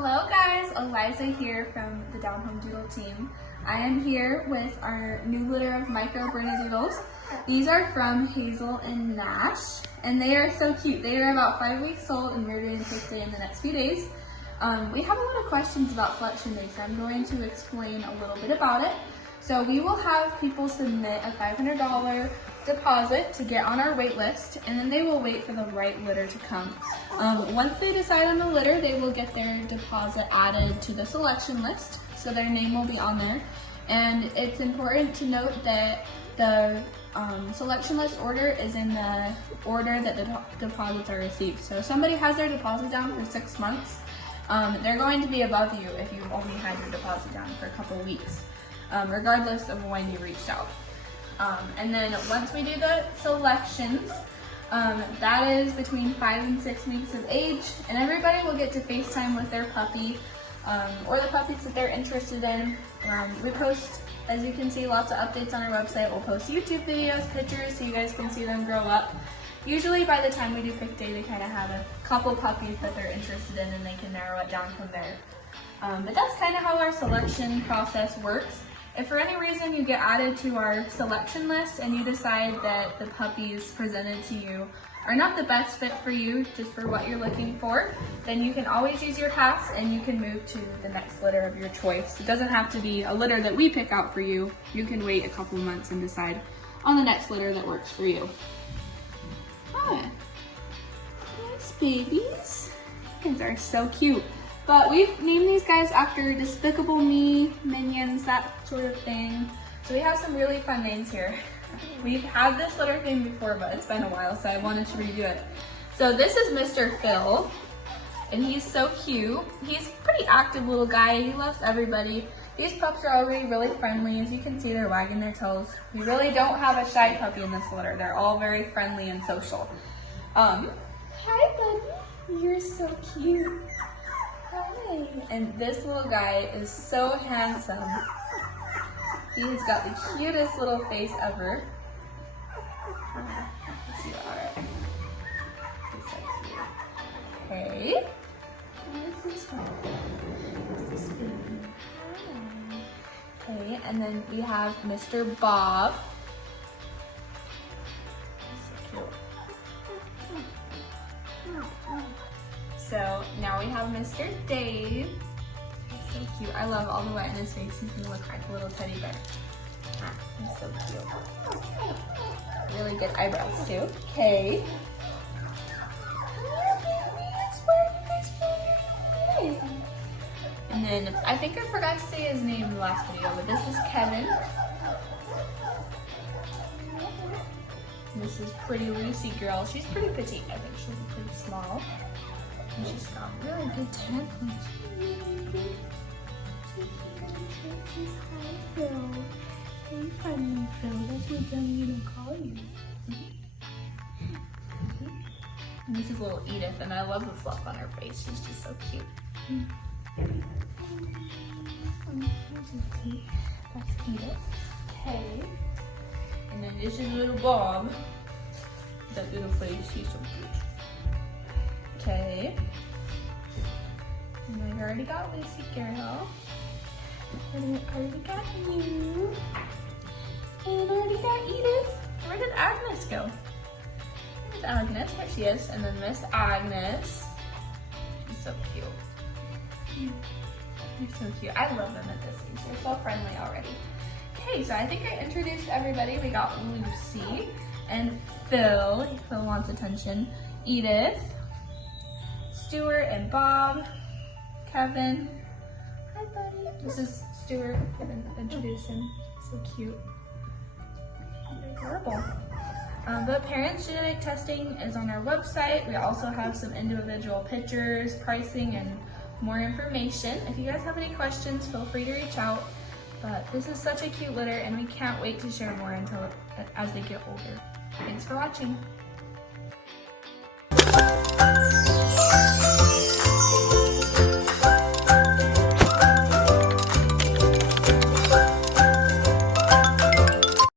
Hello guys, Eliza here from the Down Home Doodle team. I am here with our new litter of micro Bernedoodles. These are from Hazel and Nash, and they are so cute. They are about 5 weeks old, and we're doing pick day in the next few days. We have a lot of questions about selection day, so I'm going to explain a little bit about it. So we will have people submit a $500 deposit to get on our wait list, and then they will wait for the right litter to come. Once they decide on the litter, they will get their deposit added to the selection list, so their name will be on there. And it's important to note that the selection list order is in the order that the deposits are received. So if somebody has their deposit down for 6 months, they're going to be above you if you've only had your deposit down for a couple weeks, regardless of when you reached out. And then once we do the selections, that is between 5 and 6 weeks of age, and everybody will get to FaceTime with their puppy or the puppies that they're interested in. We post, as you can see, lots of updates on our website. We'll post YouTube videos, pictures, so you guys can see them grow up. Usually by the time we do pick day, they kind of have a couple puppies that they're interested in, and they can narrow it down from there. But that's kind of how our selection process works. If for any reason you get added to our selection list and you decide that the puppies presented to you are not the best fit for you, just for what you're looking for, then you can always use your pass and you can move to the next litter of your choice. It doesn't have to be a litter that we pick out for you. You can wait a couple months and decide on the next litter that works for you. Hi. Nice babies. These are so cute. But we've named these guys after Despicable Me, Minions, that sort of thing. So we have some really fun names here. We've had this litter theme before, but it's been a while, so I wanted to redo it. So this is Mr. Phil, and he's so cute. He's a pretty active little guy. He loves everybody. These pups are already really friendly. As you can see, they're wagging their tails. We really don't have a shy puppy in this litter. They're all very friendly and social. Hi, buddy. You're so cute. Hi. And this little guy is so handsome. He's got the cutest little face ever. Let's see, alright. He's so cute. Hey. Where's this one? Where's this baby? Hi. Okay, and then we have Mr. Bob. So cute. So now we have Mr. Dave. He's so cute. I love all the wet in his face. He's gonna look like a little teddy bear. He's so cute. Really good eyebrows too. Okay. And then I think I forgot to say his name in the last video, but this is Kevin. And this is Pretty Lucy Girl. She's pretty petite. I think she'll be pretty small. And she's got really good tantrums. Hi, Phil. Hey, funny Phil. That's what Dummy will call you. And this is little Edith, and I love the fluff on her face. She's just so cute. That's Edith. Okay. And then this is little Bob. That little face, he's so cute. Okay. And I already got Lucy Girl. And I already got you. And I already got Edith. Where did Agnes go? There's Agnes, there she is. And then Miss Agnes. She's so cute. You're so cute. I love them at this age. They're so friendly already. Okay, so I think I introduced everybody. We got Lucy and Phil. Phil wants attention. Edith. Stuart and Bob, Kevin. Hi, buddy. This is Stuart. I didn't introduce him. So cute. They're adorable. The parents' genetic testing is on our website. We also have some individual pictures, pricing, and more information. If you guys have any questions, feel free to reach out. But this is such a cute litter, and we can't wait to share more as they get older. Thanks for watching.